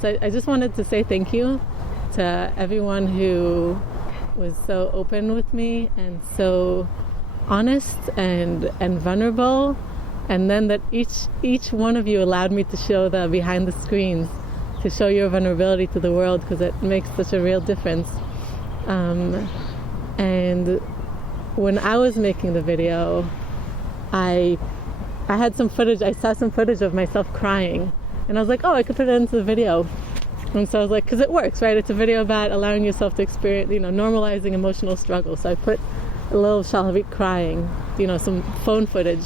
So I just wanted to say thank you to everyone who was so open with me and so honest and vulnerable, and then that each one of you allowed me to show the behind the screens, to show your vulnerability to the world, because it makes such a real difference. And when I was making the video, I had some footage. I saw some footage of myself crying, and I was like, oh, I could put it into the video. And so I was like, because it works, right? It's a video about allowing yourself to experience, normalizing emotional struggle. So I put a little Shalhavit crying, some phone footage.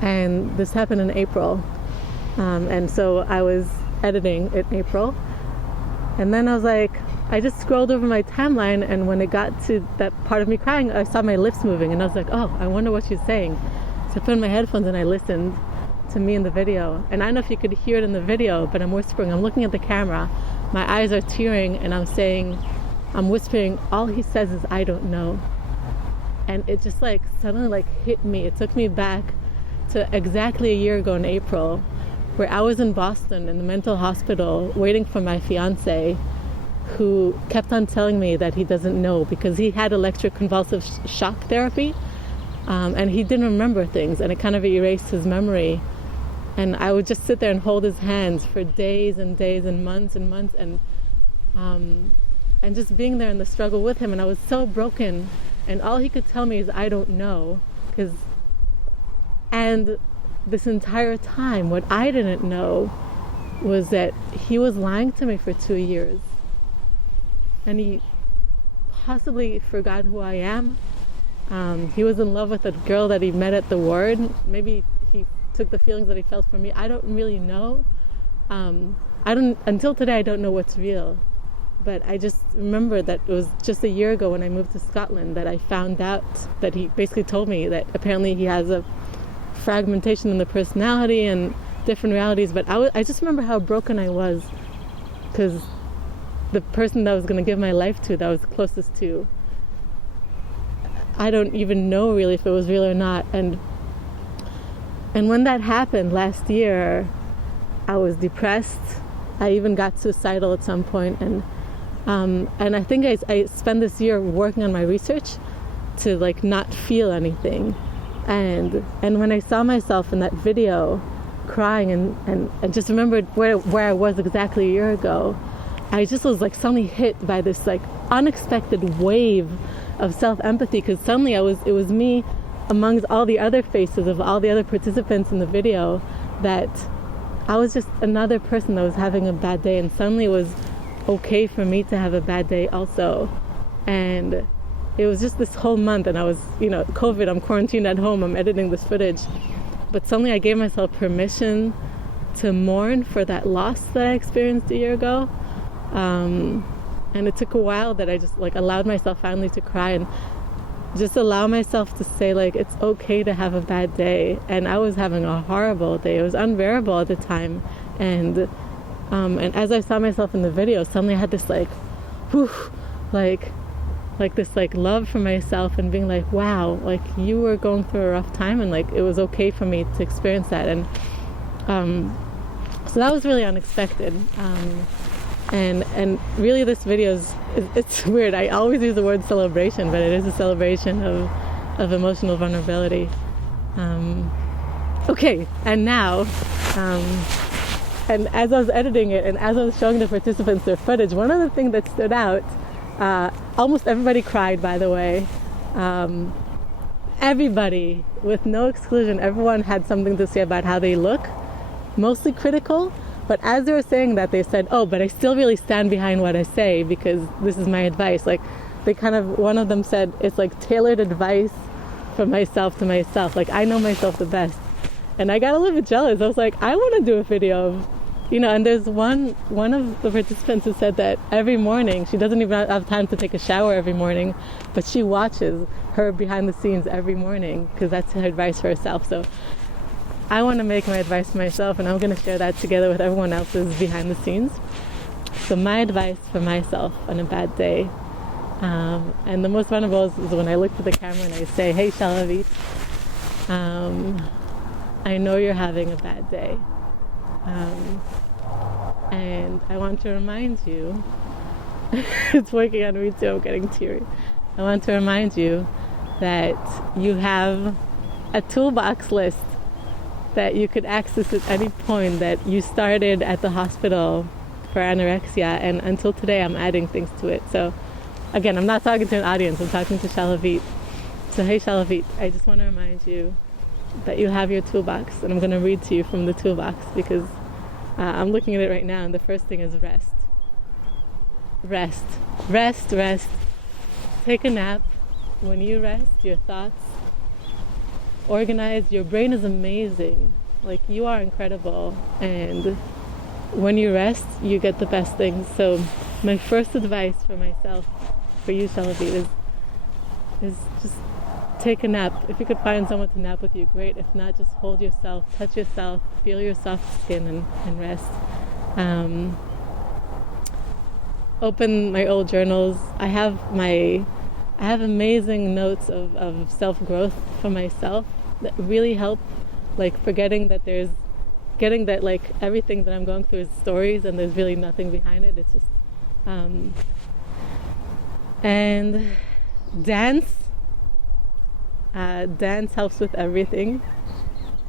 And this happened in April. And so I was editing in April. And then I was like, I just scrolled over my timeline, and when it got to that part of me crying, I saw my lips moving, and I was like, oh, I wonder what she's saying. So I put in my headphones and I listened to me in the video. And I don't know if you could hear it in the video, but I'm whispering. I'm looking at the camera. My eyes are tearing, and I'm whispering, all he says is, I don't know. And it just suddenly hit me. It took me back to exactly a year ago in April, where I was in Boston in the mental hospital waiting for my fiance, who kept on telling me that he doesn't know because he had electroconvulsive shock therapy, and he didn't remember things, and it kind of erased his memory. And I would just sit there and hold his hands for days and days and months, and just being there in the struggle with him. And I was so broken, and all he could tell me is, I don't know. And this entire time, what I didn't know was that he was lying to me for 2 years. And he possibly forgot who I am. He was in love with a girl that he met at the ward. Maybe he took the feelings that he felt for me. I don't really know. Until today, I don't know what's real. But I just remember that it was just a year ago when I moved to Scotland that I found out that he basically told me that apparently he has a fragmentation in the personality and different realities. But I just remember how broken I was, because the person that I was going to give my life to, that I was closest to, I don't even know really if it was real or not. And when that happened last year, I was depressed. I even got suicidal at some point. And I think I spent this year working on my research to not feel anything. And when I saw myself in that video crying and just remembered where I was exactly a year ago, I just was suddenly hit by this unexpected wave of self-empathy, because suddenly it was me amongst all the other faces of all the other participants in the video, that I was just another person that was having a bad day, and suddenly it was okay for me to have a bad day also. And it was just this whole month, and I was, COVID, I'm quarantined at home, I'm editing this footage, but suddenly I gave myself permission to mourn for that loss that I experienced a year ago. And it took a while that I just allowed myself finally to cry and just allow myself to say it's okay to have a bad day. And I was having a horrible day. It was unbearable at the time. And as I saw myself in the video, suddenly I had this this love for myself, and being wow, you were going through a rough time, and it was okay for me to experience that. And so that was really unexpected. And really this video it's weird. I always use the word celebration, but it is a celebration of emotional vulnerability. Okay, and now, and as I was editing it, and as I was showing the participants their footage, one of the things that stood out, almost everybody cried, by the way. Everybody, with no exclusion, everyone had something to say about how they look, mostly critical. But as they were saying that, they said, oh, but I still really stand behind what I say, because this is my advice. One of them said, it's tailored advice from myself to myself. I know myself the best. And I got a little bit jealous. I was I want to do a video of, and there's one of the participants who said that every morning, she doesn't even have time to take a shower every morning, but she watches her behind the scenes every morning, because that's her advice for herself. So I want to make my advice for myself, and I'm going to share that together with everyone else's behind the scenes. So my advice for myself on a bad day, and the most vulnerable is when I look to the camera and I say, hey, Shalhavit, I know you're having a bad day. And I want to remind you, it's working on me too, I'm getting teary. I want to remind you that you have a toolbox list that you could access at any point, that you started at the hospital for anorexia, and until today I'm adding things to it. So again, I'm not talking to an audience, I'm talking to Shalhavit. So hey Shalhavit, I just want to remind you that you have your toolbox, and I'm going to read to you from the toolbox because I'm looking at it right now, and the first thing is rest. Rest, rest, rest. Take a nap. When you rest, your thoughts organize. Your brain is amazing. Like, you are incredible, and when you rest, you get the best things. So my first advice for myself, for you Shalhavit, is just take a nap. If you could find someone to nap with you, great. If not, just hold yourself, touch yourself, feel your soft skin, and rest. Open my old journals. I have amazing notes of self-growth for myself that really help, like getting that like everything that I'm going through is stories and there's really nothing behind it. It's just and dance helps with everything.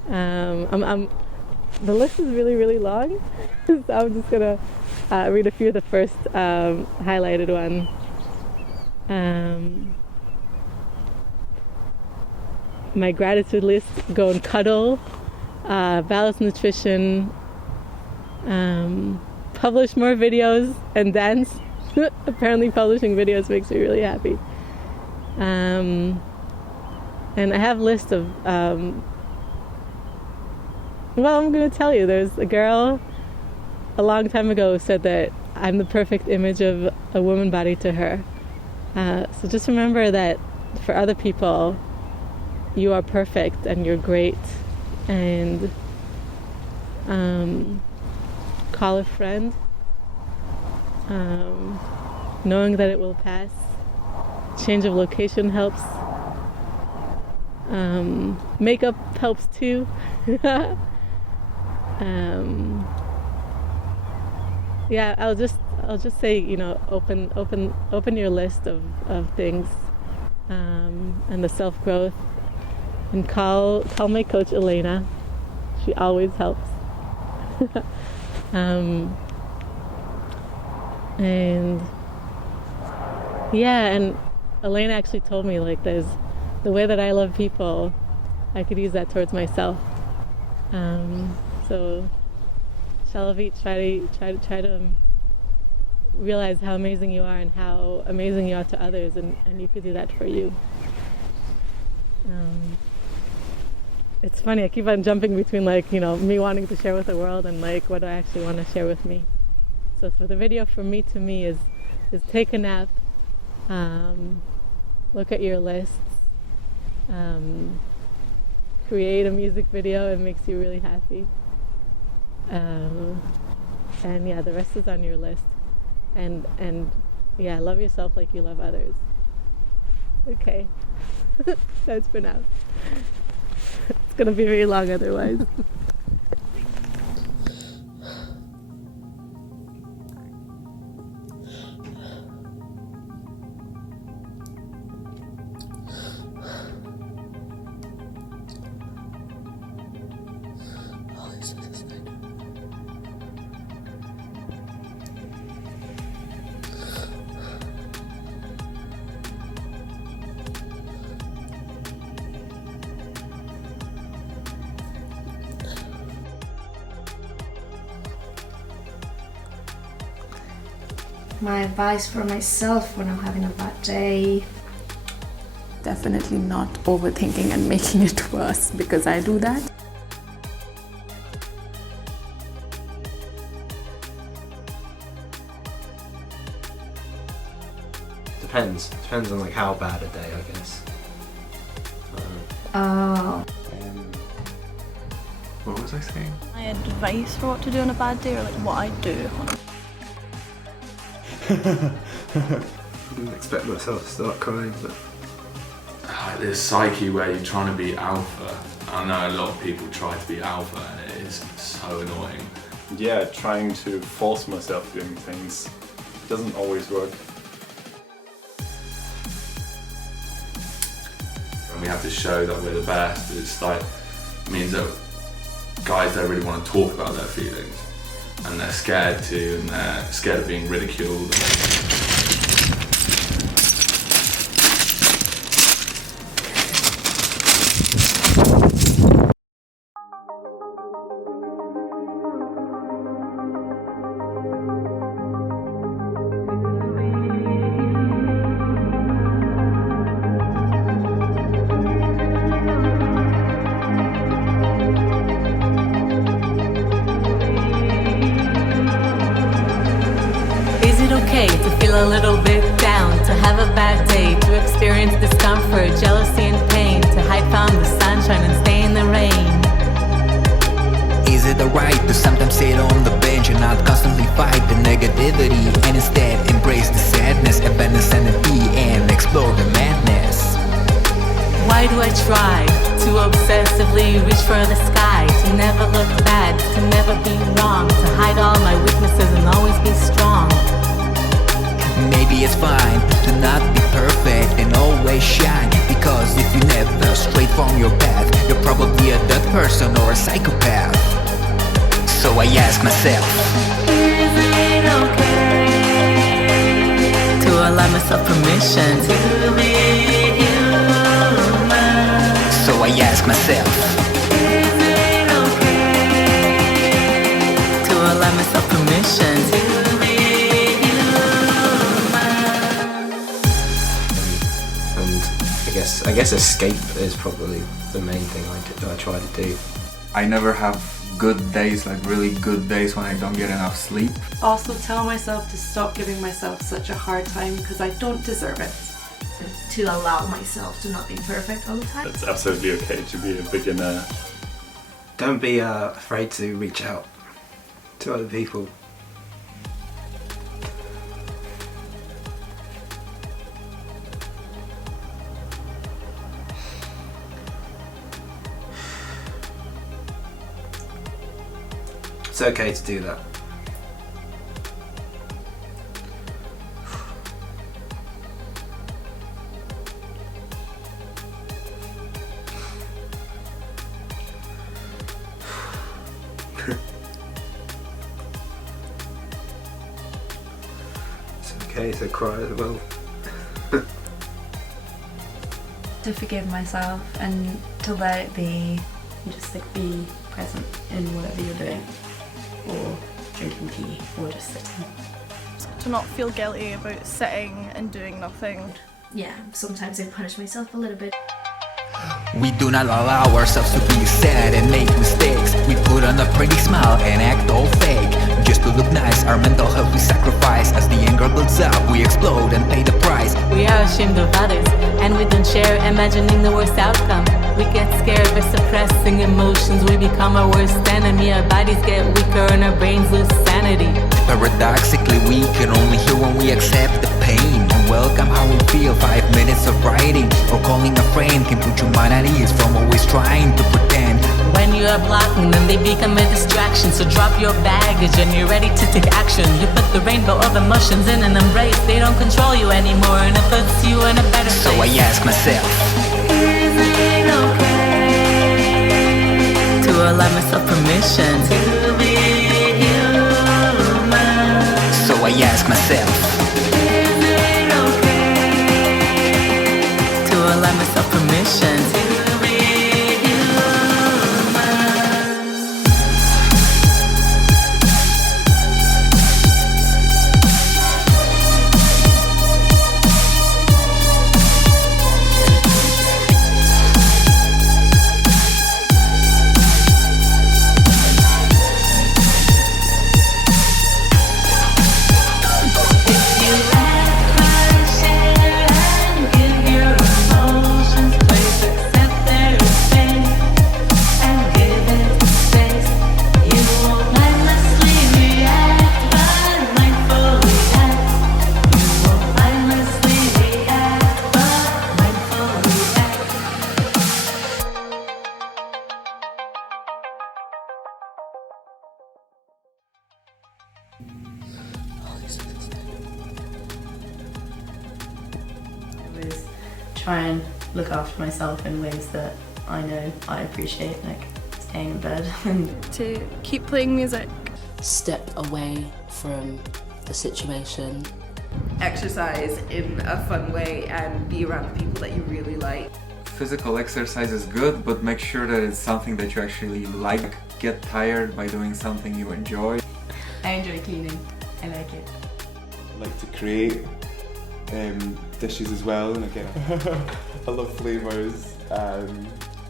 The list is really, really long, so I'm just gonna read a few of the first highlighted ones. My gratitude list: go and cuddle, balanced nutrition, publish more videos, and dance. Apparently publishing videos makes me really happy. And I have a list of well, I'm going to tell you, there's a girl a long time ago who said that I'm the perfect image of a woman body to her. So just remember that for other people, you are perfect and you're great. And call a friend, knowing that it will pass. Change of location helps. Makeup helps too. Yeah, I'll just say, open your list of things, and the self-growth, and call my coach Elena. She always helps. And Elena actually told me, like, there's the way that I love people, I could use that towards myself. So Shalhavit, try to realize how amazing you are and how amazing you are to others, and you could do that for you. It's funny, I keep on jumping between me wanting to share with the world and what I actually want to share with me. So for the video, from me to me is take a nap, look at your lists, create a music video, it makes you really happy. And the rest is on your list. And love yourself like you love others. Okay. That's for now. It's gonna be very long otherwise. My advice for myself when I'm having a bad day: definitely not overthinking and making it worse, because I do that. Depends on how bad a day, I guess. What was I saying? My advice for what to do on a bad day, or what I do on a I didn't expect myself to start crying, but This psyche where you're trying to be alpha. I know a lot of people try to be alpha and it is so annoying. yeah, trying to force myself doing things doesn't always work. And we have to show that we're the best. It's like, means that guys don't really want to talk about their feelings, and they're scared to, and they're scared of being ridiculed. To feel a little bit down, to have a bad day, to experience discomfort, jealousy and pain, to hide from the sunshine and stay in the rain. Is it alright to sometimes sit on the bench and not constantly fight the negativity, and instead embrace the sadness, abandon sanity and explore the madness? Why do I try to obsessively reach for the sky, to never look bad, to never be wrong, to hide all my weaknesses and always be strong? Maybe it's fine to not be perfect and always shine, because if you never stray from your path, you're probably a dead person or a psychopath. So I ask myself, is it okay to allow myself permission to be human? So I ask myself, is it okay to allow myself permission to be I guess escape is probably the main thing I try to do. I never have good days, like really good days when I don't get enough sleep. Also tell myself to stop giving myself such a hard time because I don't deserve it. To allow myself to not be perfect all the time. It's absolutely okay to be a beginner. Don't be afraid to reach out to other people. It's okay to do that. It's okay to cry as well. To forgive myself and to let it be, and just like be present in whatever you're doing, or drinking tea, or just sitting. To not feel guilty about sitting and doing nothing. Yeah, sometimes I punish myself a little bit. we do not allow ourselves to be sad and make mistakes. We put on a pretty smile and act all fake, just to look nice. Our mental health we sacrifice. As the anger builds up, we explode and pay the price. We are ashamed of others, and we don't share, imagining the worst outcome. We get scared by suppressing emotions. We become our worst enemy. Our bodies get weaker and our brains lose sanity. Paradoxically, we can only hear when we accept the pain and welcome how we feel. 5 minutes of writing or calling a friend can put your mind at ease from always trying to pretend. When you are blocking them, they become a distraction. So drop your baggage and you're ready to take action. You put the rainbow of emotions in an embrace. They don't control you anymore, and it puts you in a better place. So I ask myself, is it okay to allow myself permission to be human? So I ask myself, is it okay to allow myself permission to be Always try and look after myself in ways that I know I appreciate, like staying in bed. To keep playing music. Step away from the situation. Exercise in a fun way and be around the people that you really like. Physical exercise is good, but make sure that it's something that you actually like. Get tired by doing something you enjoy. I enjoy cleaning. I like it. I like to create dishes as well, and again, I love flavours,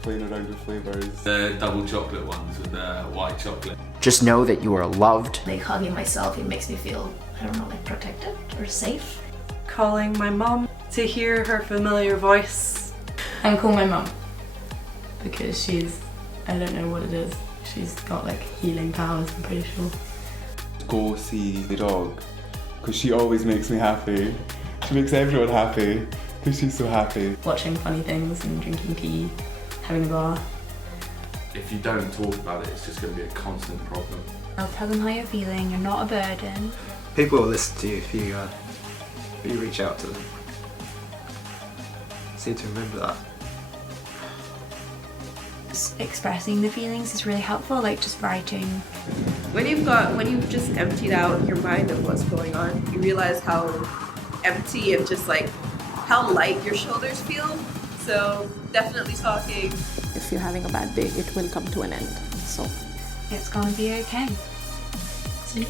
playing around with flavours. The double chocolate ones with the white chocolate. Just know that you are loved. Like hugging myself, it makes me feel, I don't know, like protected or safe. Calling my mum to hear her familiar voice. And call my mum because she's, I don't know what it is, she's got like healing powers, I'm pretty sure. Go see the dog because she always makes me happy. She makes everyone happy because she's so happy. Watching funny things and drinking tea, having a bath. If you don't talk about it, it's just going to be a constant problem. I'll tell them how you're feeling, you're not a burden. People will listen to you if you reach out to them. Seem to remember that. Just expressing the feelings is really helpful, like just writing. When you've just emptied out your mind of what's going on, you realize how empty and just like how light your shoulders feel. So definitely talking. If you're having a bad day, it will come to an end. So it's gonna be okay. See?